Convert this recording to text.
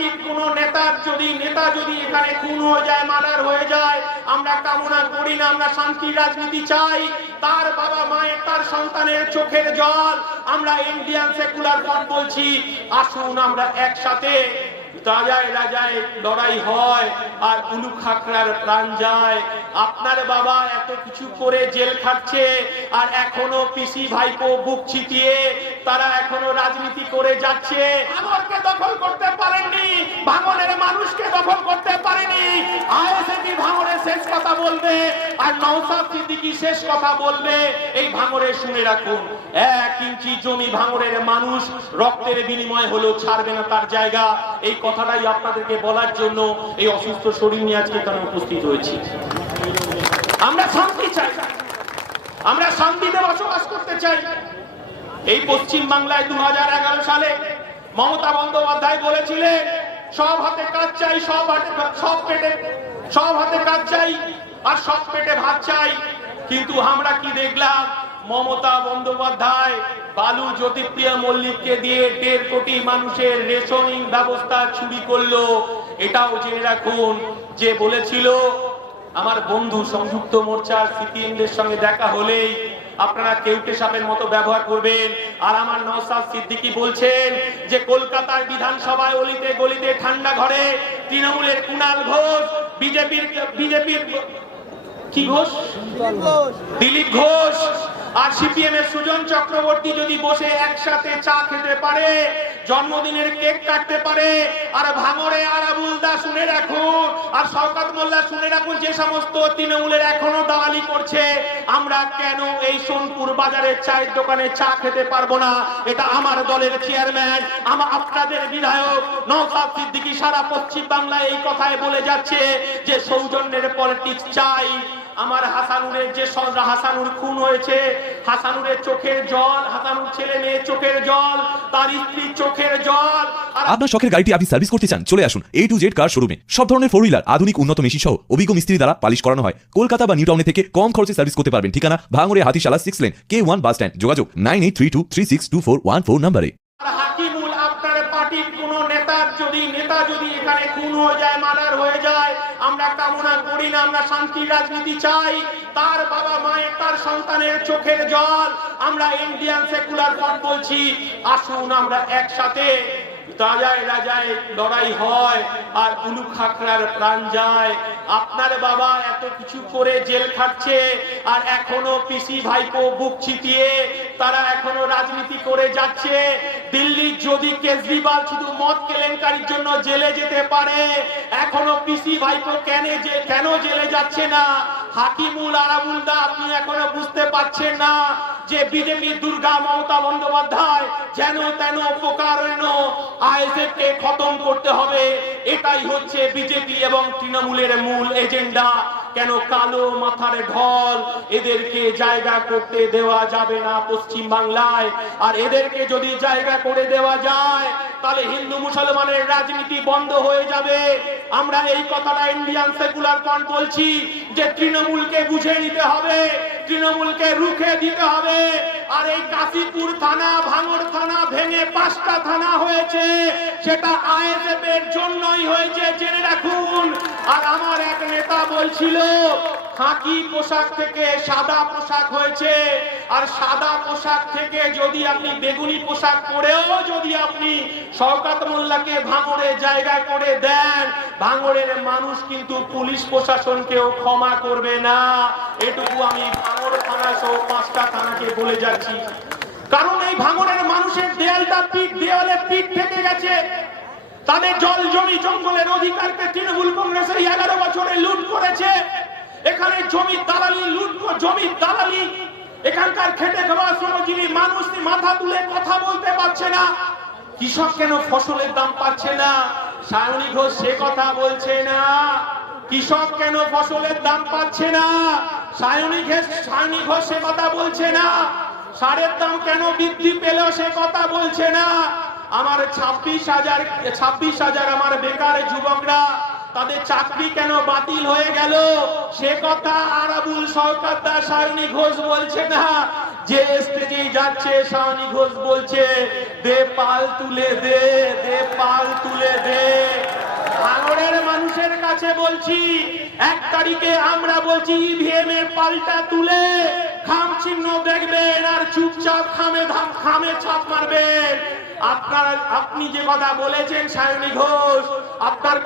পার্টির কোন নেতার যদি নেতা যদি এখানে খুন হয়ে যায়, মার্ডার হয়ে যায়, আমরা কামনা করি না, আমরা শান্তির রাজনীতি চাই। তার বাবা মায়ের, তার সন্তানের চোখের জল, আমরা ইন্ডিয়ান সেকুলার ফ্রন্ট বলছি। আসুন আমরা একসাথে তারা এখনও রাজনীতি করে যাচ্ছে। করতে পারেননি মানুষকে দখল করতে পারেনি। আইএসএফি ভাঙরের শেষ কথা বলবে আর নওসাদ সিদ্দিকী শেষ কথা বলবে। এই ভাঙরে শুনে রাখুন। এক ইঞ্চি জমি ভাঙরের মানুষ রক্তের বিনিময় হলো ছাড়বে না তার জায়গা। এই কথাটাই আপনাদেরকে বলার জন্য এই অসুস্থ শরীর নিয়ে আজকে এখানে উপস্থিত হয়েছি। আমরা শান্তি চাই। আমরা শান্তিতে বসবাস করতে চাই। এই পশ্চিম বাংলায় দু হাজার এগারো সালে মমতা বন্দ্যোপাধ্যায় বলেছিলেন, সব হাতে কাজ চাই, সব হাতে সব পেটে, সব হাতে কাজ চাই আর সব পেটে ভাত চাই। কিন্তু আমরা কি দেখলাম? মমতা বন্দ্যোপাধ্যায় বালু জ্যোতিপ্রিয়া মল্লিককে দিয়ে দেড় কোটি মানুষের রেশনিং ব্যবস্থা চুরি করল। এটাও জেনে রাখুন যে বলেছিল আমার বন্ধু সংযুক্ত মোর্চার সিপিএমদের সঙ্গে দেখা হলেই আপনারা কেউটে সাপের মতো ব্যবহার করবেন। আর আমার নওসাদ সিদ্দিকী বলছেন যে কলকাতার বিধানসভায় অলিতে গলিতে ঠান্ডা ঘরে তৃণমূলের কুণাল ঘোষ বিজেপির বিজেপির কি ঘোষ। দিলীপ ঘোষ। আর সিপিএম এর সুজন চক্রবর্তী যদি বসে একসাথে চা খেতে পারে, জন্মদিনের কেক কাটতে পারে, আর ভাঙরে আরাবুল দা শুনে রাখুন, আর শওকত মোল্লা শুনে রাখুন, যে সমস্ত তৃণমূলের এখনও দালালি করছে, আমরা কেন এই সোনপুর বাজারের চায়ের দোকানে চা খেতে পারব না? এটা আমার দলের চেয়ারম্যান আমার আপনাদের বিধায়ক নওসাদ সিদ্দিকী সারা পশ্চিম বাংলায় এই কথায় বলে যাচ্ছে যে সৌজন্যের পলিটিক্স চাই। আমার হাসানুরের যে হাসানুর খুন হয়েছে। হাসানুরের চোখের জল হাসানুর ছেলে মেয়ে চোখের জল তার স্ত্রীর চোখের জল আপনার শখের গাড়িটি আপনি সার্ভিস করতে চান চলে আসুন এ টু জেড কার শোরুমে সব ধরনের ফোর হুইলার আধুনিক উন্নত মেশিন সহ অভিজ্ঞ মিস্ত্রি দ্বারা পালিশ করানো হয়। কলকাতা বা নিউ টাউনে থেকে কম খরচে সার্ভিস করতে পারবেন। ঠিকানা ভাঙড়ে হাতিশালা সিক্স লেন কে ওয়ান বাস স্ট্যান্ড যোগাযোগ nine eight three two three six two four one four নাম্বারে পার্টির কোন নেতার যদি, নেতা যদি এখানে খুন হয়ে যায়, মার্ডার হয়ে যায়, আমরা কামনা করি না, আমরা শান্তির রাজনীতি চাই, তার বাবা মায়ের তার সন্তানের চোখের জল, আমরা ইন্ডিয়ান সেকুলার ফ্রন্ট বলছি, আসুন আমরা একসাথে, রাজায় রাজায় লড়াই হয়, আর উলু খাকড়ার প্রাণ যায়, আপনার বাবা এত কিছু করে জেল খাটছে, আর এখনও পিসি ভাইপো বুক ছিটিয়ে, তারা এখনও রাজনীতি করে যাচ্ছে দিল্লির যদি কেজরিওয়াল শুধু মদ কেলেঙ্কারির জন্য জেলে যেতে পারে, এখনও পিসি ভাইপো কেন যে কেন জেলে যাচ্ছে না? হাকিমুল আরাবুল দা আপনি এখনও বুঝতে পারছেন না। যে বিজেপি দুর্গা মমতা বন্দ্যোপাধ্যায় যেন তেন প্রকারেণ আইএসএফ খতম করতে হবে, এটাই হচ্ছে বিজেপি এবং তৃণমূলের মূল এজেন্ডা। কেন কালো মাথার ঢল এদেরকে জায়গা করতে দেওয়া যাবে না পশ্চিম বাংলায়? আর এদেরকে যদি জায়গা করে দেওয়া যায়, তাহলে হিন্দু মুসলমানের রাজনীতি বন্ধ হয়ে যাবে। আমরা এই কথাটা ইন্ডিয়ান সেকুলার ফ্রন্ট বলছি যে তৃণমূলকে বুঝে নিতে হবে। তৃণমূলকে রুখে দিতে হবে। আর এই কাশীপুর থানা ভাঙর থানা ভেঙে পাঁচটা থানা হয়েছে। সেটা আইএসএফ এর জন্যই হয়েছে, জেনে রাখুন। আর আমার এক নেতা বলছিল খাকি পোশাক থেকে সাদা পোশাক হয়েছে। আর সাদা পোশাক থেকে যদি আপনি বেগুনি পোশাক পরেও যদি আপনি শওকাত মোল্লাকে ভাঙড়ে জায়গা করে দেন, ভাঙড়ের মানুষ কিন্তু পুলিশ প্রশাসনকেও ক্ষমা করবে না। এটুকু আমি ভাঙড় থানা সহ পাঁচটা থানাকে বলে যাচ্ছি। কারণ এই ভাঙড়ের মানুষের দেয়ালটা পিঠ দেয়ালে পিঠ থেকে গেছে। তাদের জল জমি জঙ্গলের অধিকারকে তৃণমূল কংগ্রেসের এগারো বছরে লুট করেছে। এখানে জমি দালালি, লুট ক- জমি দালালি। এখানকার খেটে খাওয়া শ্রমজীবী মানুষ মাথা তুলে কথা বলতে পারছে না? কৃষক কেন ফসলের দাম পাচ্ছে না? সায়নী ঘোষ সে কথা বলছে না। কৃষক কেন ফসলের দাম পাচ্ছে না? সায়নী ঘোষ সায়নী ঘোষ সে কথা বলছে না। সারের দাম কেন বৃদ্ধি পেল সে কথা বলছে না? আমার ছাব্বিশ হাজার ছাব্বিশ হাজার আমার বেকার যুবকরা তাদের চাকরি কেন বাতিল হয়ে গেল? সে কথা আরাবুল সরকার সায়নী ঘোষ বলছে না। যে স্টেজে যাচ্ছে সায়নী ঘোষ বলছে, দে পাল তুলে দে দে পাল তুলে দে। মানুষের কাছে বলছি, এক তারিখে আমরা বলছি ইভিএম এর পাল্টা তুলে খাম চিহ্ন দেখবেন আর চুপচাপ খামে ধাম, খামে ছাপ মারবেন। আপনার, আপনি যে কথা বলেছেন সায়নী ঘোষ, আপনার